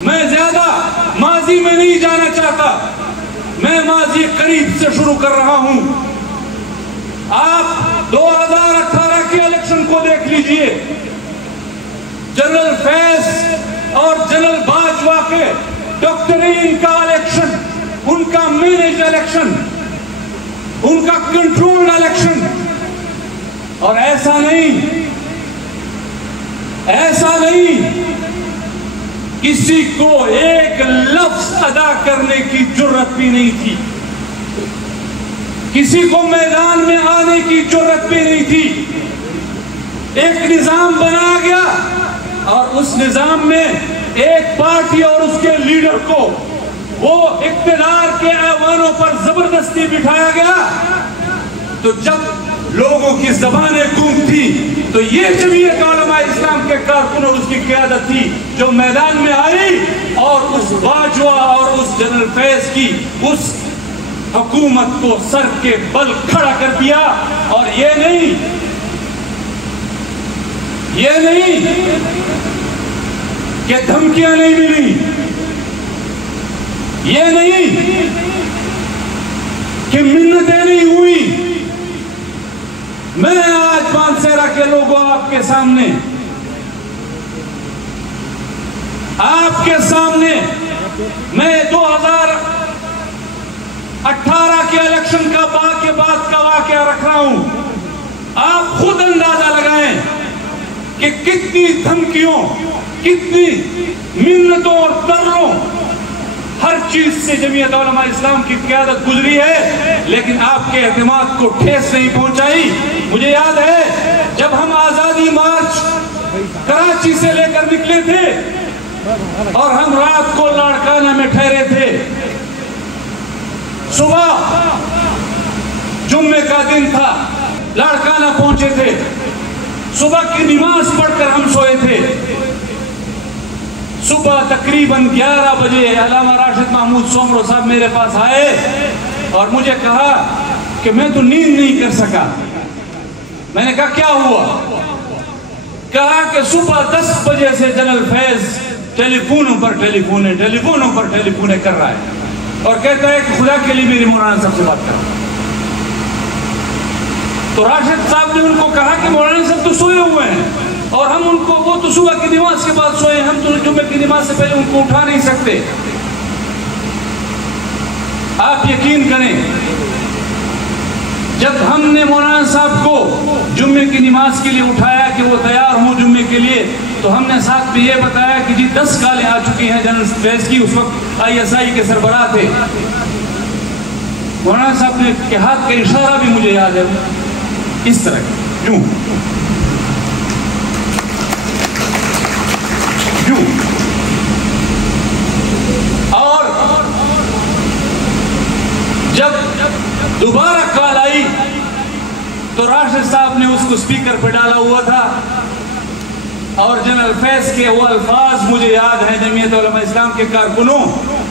میں زیادہ ماضی میں نہیں جانا چاہتا، میں ماضی قریب سے شروع کر رہا ہوں۔ آپ 2018 کے الیکشن کو دیکھ لیجئے، جنرل فیض اور جنرل باجوہ کے ڈاکٹرین کا الیکشن، ان کا مینیج الیکشن، ان کا کنٹرول الیکشن، اور ایسا نہیں کسی کو ایک لفظ ادا کرنے کی جرت بھی نہیں تھی، کسی کو میدان میں آنے کی جرت بھی نہیں تھی۔ ایک نظام بنایا گیا اور اس نظام میں ایک پارٹی اور اس کے لیڈر کو وہ اقتدار کے ایوانوں پر زبردستی بٹھایا گیا۔ تو جب لوگوں کی زبانیں گونگ تھی تو یہ جمعیت علماء اسلام کے کارکن اور اس کی قیادت تھی جو میدان میں آئی اور اس باجوہ اور اس جنرل فیض کی اس حکومت کو سر کے بل کھڑا کر دیا۔ اور یہ نہیں کہ دھمکیاں نہیں ملی، یہ نہیں کہ منتیں نہیں ہوئی۔ میں آج مانسہرہ کے لوگوں آپ کے سامنے میں 2018 کے الیکشن کا بعد کا واقعہ رکھ رہا ہوں۔ آپ خود اندازہ لگائیں کہ کتنی دھمکیوں، کتنی منتوں اور ترلوں، ہر چیز سے جمعیت علماء اسلام کی قیادت گزری ہے، لیکن آپ کے اعتماد کو ٹھیس نہیں پہنچائی۔ مجھے یاد ہے جب ہم آزادی مارچ کراچی سے لے کر نکلے تھے اور ہم رات کو لاڑکانہ میں ٹھہرے تھے، صبح جمعے کا دن تھا، لاڑکانہ پہنچے تھے، صبح کی نماز پڑھ کر ہم سوئے تھے۔ صبح تقریباً 11 بجے علامہ راشد محمود سومرو صاحب میرے پاس آئے اور مجھے کہا کہ میں تو نیند نہیں کر سکا۔ میں نے کہا کیا ہوا؟ کہا کہ صبح 10 بجے سے جنرل فیض ٹیلی فونوں پر ٹیلیفونیں کر رہا ہے اور کہتا ہے کہ خدا کے لیے میری مولانا صاحب سے بات کرو۔ تو راشد صاحب نے ان کو کہا کہ مولانا صاحب تو سوئے ہوئے ہیں اور ہم ان کو، وہ تو صبح کی نماز کے بعد سوئے، ہم تو جمعے کی نماز سے پہلے ان کو اٹھا نہیں سکتے۔ آپ یقین کریں، جب ہم نے مولانا صاحب کو جمعے کی نماز کے لیے اٹھایا کہ وہ تیار ہوں جمعے کے لیے، تو ہم نے ساتھ میں یہ بتایا کہ جی 10 کالیں آ چکی ہیں جنرل فیض کی، اس وقت ISI کے سربراہ تھے۔ مولانا صاحب نے کہ ہاتھ کا اشارہ بھی مجھے یاد ہے، اس طرح کیوں اور جب دوبارہ کال آئی تو راشد صاحب نے اس کو سپیکر پہ ڈالا ہوا تھا اور جنرل فیض کے وہ الفاظ مجھے یاد ہیں، جمعیت علماء اسلام کے کارکنوں،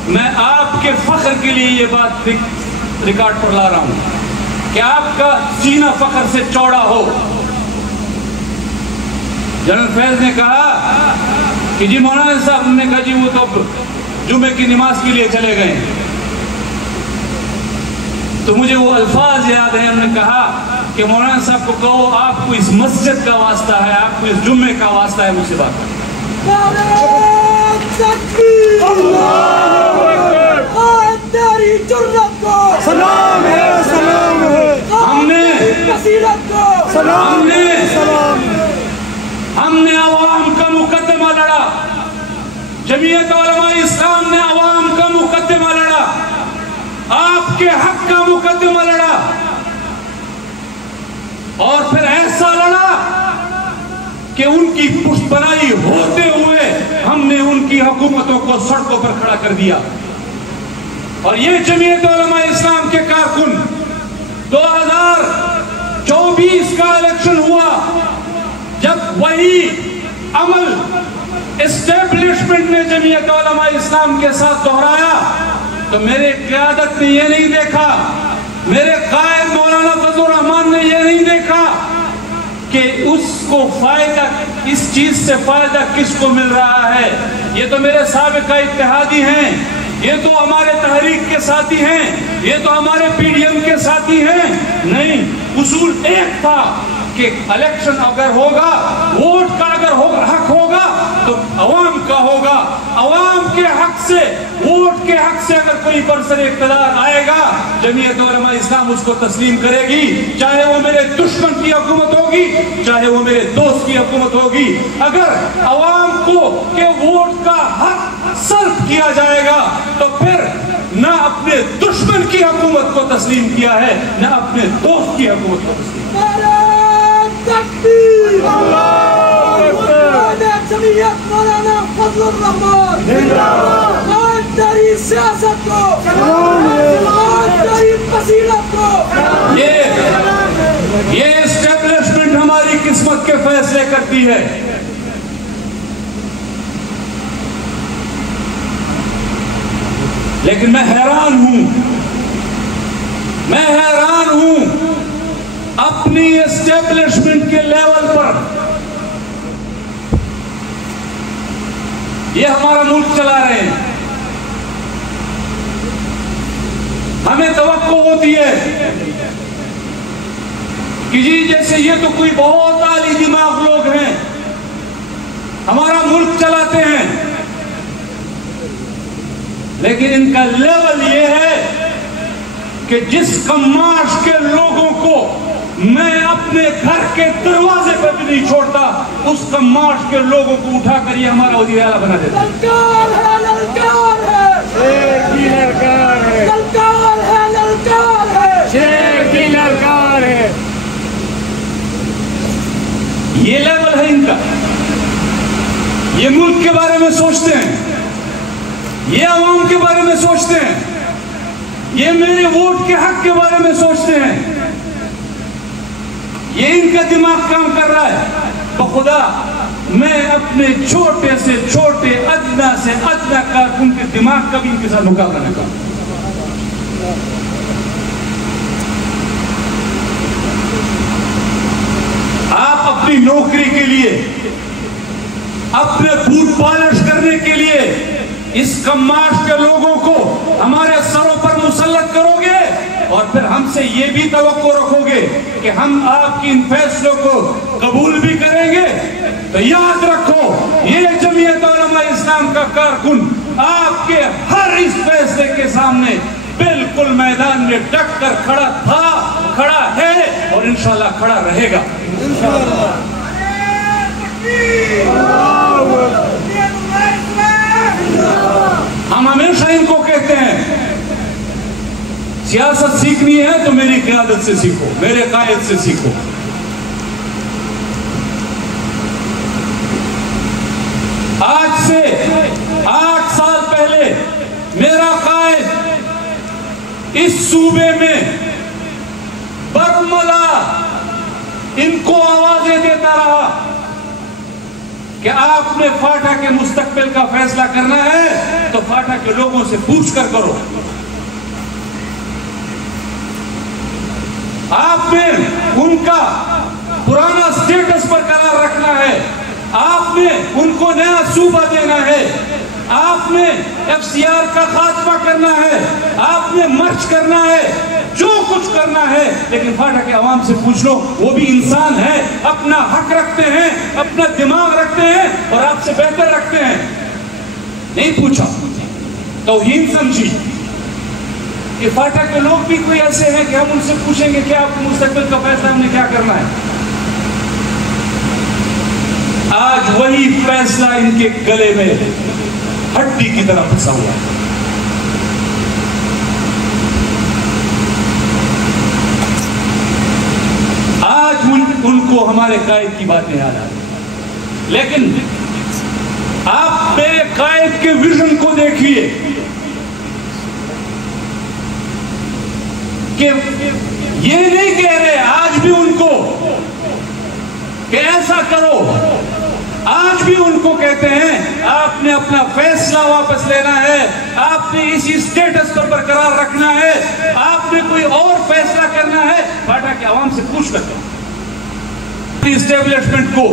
میں آپ کے فخر کے لیے یہ بات ریکارڈ پر لا رہا ہوں کہ آپ کا سینہ فخر سے چوڑا ہو۔ جنرل فیض نے کہا کہ جی مولانا صاحب، نے کہا جی وہ تو جمعے کی نماز کے لیے چلے گئے۔ تو مجھے وہ الفاظ یاد ہیں، انہوں نے کہا کہ مولانا صاحب کو کہو آپ کو اس مسجد کا واسطہ ہے، آپ کو اس جمعے کا واسطہ ہے، مجھ سے بات کریں۔ سلام ہے، سلام ہے، ہم نے عوام کا مقدمہ لڑا، جمعیت علماء اسلام نے عوام کا مقدمہ لڑا، آپ کے حق کا مقدمہ لڑا، اور پھر ایسا لڑا کہ ان کی پشت بنائی ہوتے ہوئے ہم نے ان کی حکومتوں کو سڑکوں پر کھڑا کر دیا۔ اور یہ جمعیت علماء اسلام کے کارکن 2024 کا الیکشن ہوا، جب وہی عمل اسٹیبلشمنٹ نے جمعیت علماء اسلام کے ساتھ دہرایا تو میرے قیادت نے یہ نہیں دیکھا، میرے قائد مولانا فضل الرحمان نے یہ نہیں دیکھا کہ کہ اس کو فائدہ، اس چیز سے فائدہ کس کو مل رہا ہے. یہ تو میرے سابقہ اتحادی ہیں، یہ تو ہمارے تحریک کے ساتھی ہیں، یہ تو ہمارے پی ڈی ایم کے ساتھی ہیں. نہیں، اصول ایک تھا کہ الیکشن اگر ہوگا، ووٹ کا اگر حق ہوگا تو عوام کا ہوگا. عوام کے حق سے، ووٹ کے حق سے اگر کوئی برسر اقتدار آئے گا، جمعیت علماء اسلام اس کو تسلیم کرے گی، چاہے وہ میرے دشمن کی حکومت ہوگی، چاہے وہ میرے دوست کی حکومت ہوگی. اگر عوام کو کہ ووٹ کا حق سلب کیا جائے گا تو پھر نہ اپنے دشمن کی حکومت کو تسلیم کیا ہے، نہ اپنے دوست کی حکومت کو تسلیم کیا ہے. تکبیر! جمعیت مولانا فضل الرحمان داری سیاست کو، داری فضیلت کو. یہ اسٹیبلشمنٹ ہماری قسمت کے فیصلے کرتی ہے. لیکن میں حیران ہوں اپنی اسٹیبلشمنٹ کے لیول پر. یہ ہمارا ملک چلا رہے ہیں، ہمیں توقع ہوتی ہے کہ جی جیسے یہ تو کوئی بہت اعلی دماغ لوگ ہیں، ہمارا ملک چلاتے ہیں. لیکن ان کا لیول یہ ہے کہ جس کماش کے لوگوں کو میں اپنے گھر کے دروازے پہ بھی نہیں چھوڑتا، اس کماش کے لوگوں کو اٹھا کر یہ ہمارا وزیر اعلیٰ بنا دیتا. للکار ہے، للکار ہے، شیر کی للکار ہے، للکار ہے، للکار ہے، شیر کی للکار ہے. یہ لیول ہے ان کا. یہ ملک کے بارے میں سوچتے ہیں، یہ عوام کے بارے میں سوچتے ہیں، یہ میرے ووٹ کے حق کے بارے میں سوچتے ہیں. یہ ان کا دماغ کام کر رہا ہے. بخدا میں اپنے چھوٹے سے چھوٹے، ادنا سے ادنا کارکن کے دماغ کا بھی ان کے ساتھ مقابلہ نہ کروں. آپ اپنی نوکری کے لیے، اپنے بوٹ پالش کرنے کے لیے اس کماش کے لوگوں کو ہمارے سروں پر مسلط کرو گے اور پھر ہم سے یہ بھی توقع رکھو گے کہ ہم آپ کی ان فیصلوں کو قبول بھی کریں گے. تو یاد رکھو، یہ جمعیت علماء اسلام کا کارکن آپ کے ہر اس فیصلے کے سامنے بالکل میدان میں ڈٹ کر کھڑا تھا، کھڑا ہے اور انشاءاللہ کھڑا رہے گا. ہم ہمیشہ ان کو کہتے ہیں سیاست سیکھنی ہے تو میری قیادت سے سیکھو، میرے قائد سے سیکھو. آج سے 8 سال پہلے میرا قائد اس صوبے میں برملا ان کو آوازیں دیتا رہا کہ آپ نے فاٹا کے مستقبل کا فیصلہ کرنا ہے تو فاٹا کے لوگوں سے پوچھ کر کرو. آپ نے ان کا پرانا سٹیٹس برقرار رکھنا ہے، آپ نے ان کو نیا صوبہ دینا ہے، آپ نے ایف سی آر کا خاتمہ کرنا ہے، آپ نے مرچ کرنا ہے، جو کچھ کرنا ہے. لیکن فاٹا کے عوام سے پوچھ لو، وہ بھی انسان ہے، اپنا حق رکھتے ہیں، اپنا دماغ رکھتے ہیں اور آپ سے بہتر رکھتے ہیں. نہیں پوچھا، توہین سمجھی کہ فاٹا کے لوگ بھی کوئی ایسے ہیں کہ ہم ان سے پوچھیں گے کہ آپ کو مستقبل کا فیصلہ ہم نے کیا کرنا ہے. آج وہی فیصلہ ان کے گلے میں ہڈی کی طرح پھنسا ہوا ہے. آج ان کو ہمارے قائد کی باتیں یاد آ رہی، لیکن آپ میرے قائد کے ویژن کو دیکھیے کہ یہ نہیں کہہ رہے آج بھی ان کو کہ ایسا کرو، آج بھی ان کو کہتے ہیں آپ نے اپنا فیصلہ واپس لینا ہے، آپ نے اسی سٹیٹس پر برقرار رکھنا ہے، آپ نے کوئی اور فیصلہ کرنا ہے. فاٹا کے عوام سے پوچھ کر پارلیمنٹری اسٹیبلشمنٹ کو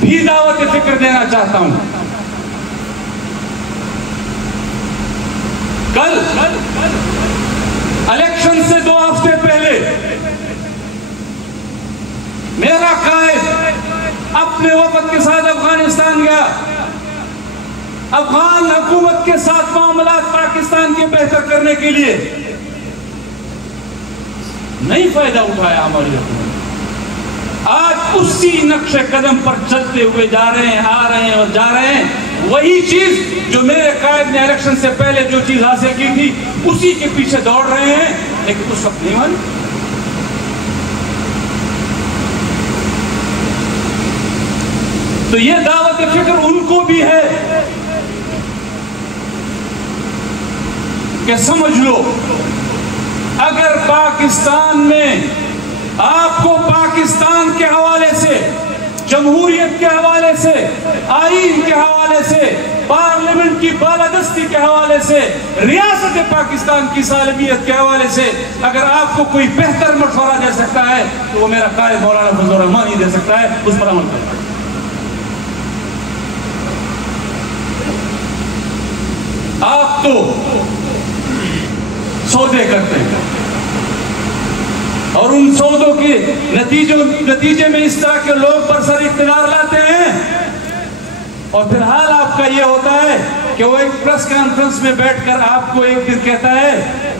بھی دعوت فکر دینا چاہتا ہوں. کل الیکشن سے 2 ہفتے پہلے میرا قائد اپنے وفد کے ساتھ افغانستان گیا. افغان حکومت کے ساتھ معاملات پاکستان کے بہتر کرنے کے لیے نہیں فائدہ اٹھایا ہماری حکومت. آج اسی نقش قدم پر چلتے ہوئے جا رہے ہیں, آ رہے ہیں اور جا رہے ہیں. وہی چیز جو میرے قائد نے الیکشن سے پہلے جو چیز حاصل کی تھی اسی کے پیچھے دوڑ رہے ہیں, لیکن اس وقت نہیں مانی. تو یہ دعوت فکر ان کو بھی ہے کہ سمجھ لو, اگر پاکستان میں آپ کو پاکستان کے حوالے سے, جمہوریت کے حوالے سے, آئین کے حوالے سے, پارلیمنٹ کی بالادستی کے حوالے سے, ریاست پاکستان کی سالمیت کے حوالے سے اگر آپ کو کوئی بہتر مشورہ دے سکتا ہے تو وہ میرا قائد مولانا فضل الرحمان ہی دے سکتا ہے. اس پر عمل کریں. آپ تو سودے کرتے ہیں اور ان سودوں کے نتیجے میں اس طرح کے لوگ برسر اقتدار لاتے ہیں, اور پھر حال آپ کا یہ ہوتا ہے کہ وہ ایک پریس کانفرنس میں بیٹھ کر آپ کو ایک دن کہتا ہے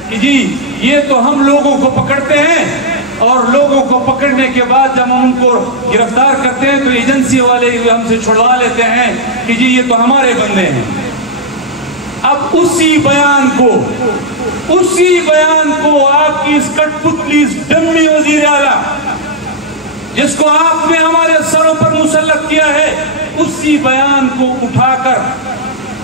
کہ جی یہ تو ہم لوگوں کو پکڑتے ہیں, اور لوگوں کو پکڑنے کے بعد جب ہم ان کو گرفتار کرتے ہیں تو ایجنسی والے ہم سے چھڑوا لیتے ہیں کہ جی یہ تو ہمارے بندے ہیں. اب اسی بیان کو آپ کی اس کٹ پتلی ڈمی وزیر اعلیٰ جس کو آپ نے ہمارے سروں پر مسلط کیا ہے, اسی بیان کو اٹھا کر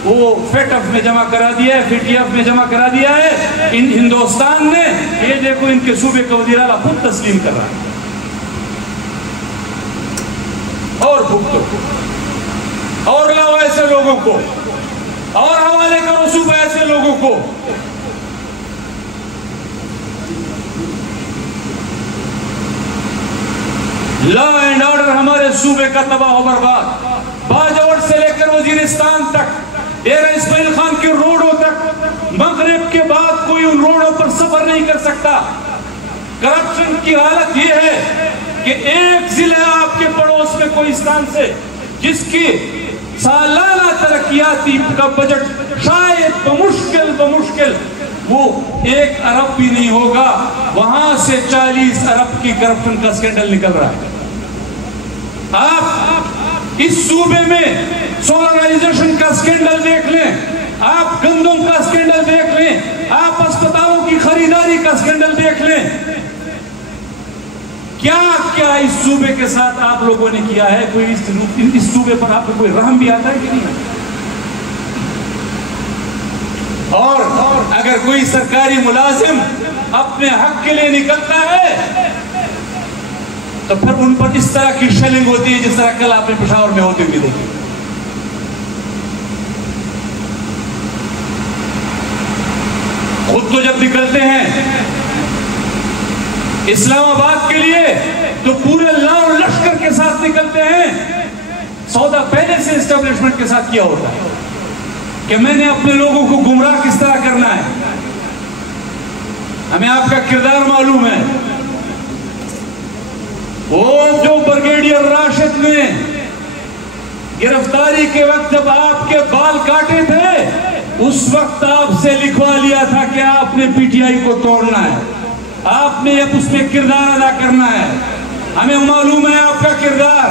وہ فیٹ ایف میں جمع کرا دیا ہے, فی ٹی ایف میں جمع کرا دیا ہے. ہندوستان نے یہ دیکھو ان کے صوبے کا وزیر اعلیٰ خود تسلیم کر رہا ہے. اور بھگتو اور لاؤ ایسے لوگوں کو, اور حوالے کرو صوبہ ایسے لوگوں کو. لا اینڈ آرڈر ہمارے صوبے کا تباہ و برباد, باجوڑ سے لے کر وزیرستان تک, ڈیرہ اسماعیل خان کے روڈوں تک, مغرب کے بعد کوئی ان روڈوں پر سفر نہیں کر سکتا. کرپشن کی حالت یہ ہے کہ ایک ضلع آپ کے پڑوس میں کوئی استان سے جس کی سالانہ ترقیاتی کا بجٹ شاید بمشکل وہ 1 ارب بھی نہیں ہوگا, وہاں سے 40 ارب کی کرپشن کا سکینڈل نکل رہا ہے. آپ اس صوبے میں سولرائزیشن کا سکینڈل دیکھ لیں, آپ گندم کا سکینڈل دیکھ لیں, آپ اسپتالوں کی خریداری کا سکینڈل دیکھ لیں. کیا اس صوبے کے ساتھ آپ لوگوں نے کیا ہے؟ کوئی اس صوبے پر آپ کو کوئی رحم بھی آتا ہے کہ نہیں؟ اور اگر کوئی سرکاری ملازم اپنے حق کے لیے نکلتا ہے تو پھر ان پر اس طرح کی شیلنگ ہوتی ہے جس طرح کل آپ نے پشاور میں ہوتے ہوئے دیکھی. خود تو جب نکلتے ہیں اسلام آباد کے لیے تو پورے لاؤ لشکر کے ساتھ نکلتے ہیں. سودا پہلے سے اسٹیبلشمنٹ کے ساتھ کیا ہوتا ہے کہ میں نے اپنے لوگوں کو گمراہ کس طرح کرنا ہے. ہمیں آپ کا کردار معلوم ہے. وہ جو بریگیڈیئر راشد نے گرفتاری کے وقت جب آپ کے بال کاٹے تھے اس وقت آپ سے لکھوا لیا تھا کہ آپ نے پی ٹی آئی کو توڑنا ہے, آپ نے اب اس میں کردار ادا کرنا ہے. ہمیں معلوم ہے آپ کا کردار,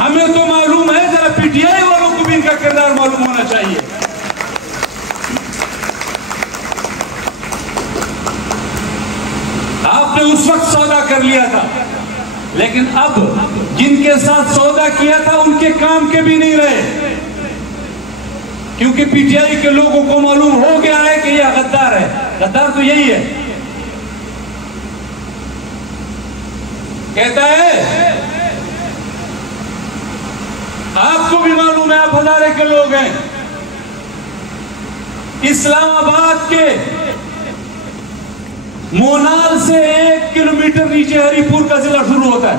ہمیں تو معلوم ہے, ذرا پی ٹی آئی والوں کو بھی ان کا کردار معلوم ہونا چاہیے. آپ نے اس وقت سودا کر لیا تھا, لیکن اب جن کے ساتھ سودا کیا تھا ان کے کام کے بھی نہیں رہے, کیونکہ پی ٹی آئی کے لوگوں کو معلوم ہو گیا ہے کہ یہ غدار ہے. غدار تو یہی ہے, کہتا ہے آپ کو بھی معلوم ہے, آپ ہزارے کے لوگ ہیں. اسلام آباد کے مونال سے 1 کلومیٹر نیچے ہری پور کا ضلع شروع ہوتا ہے.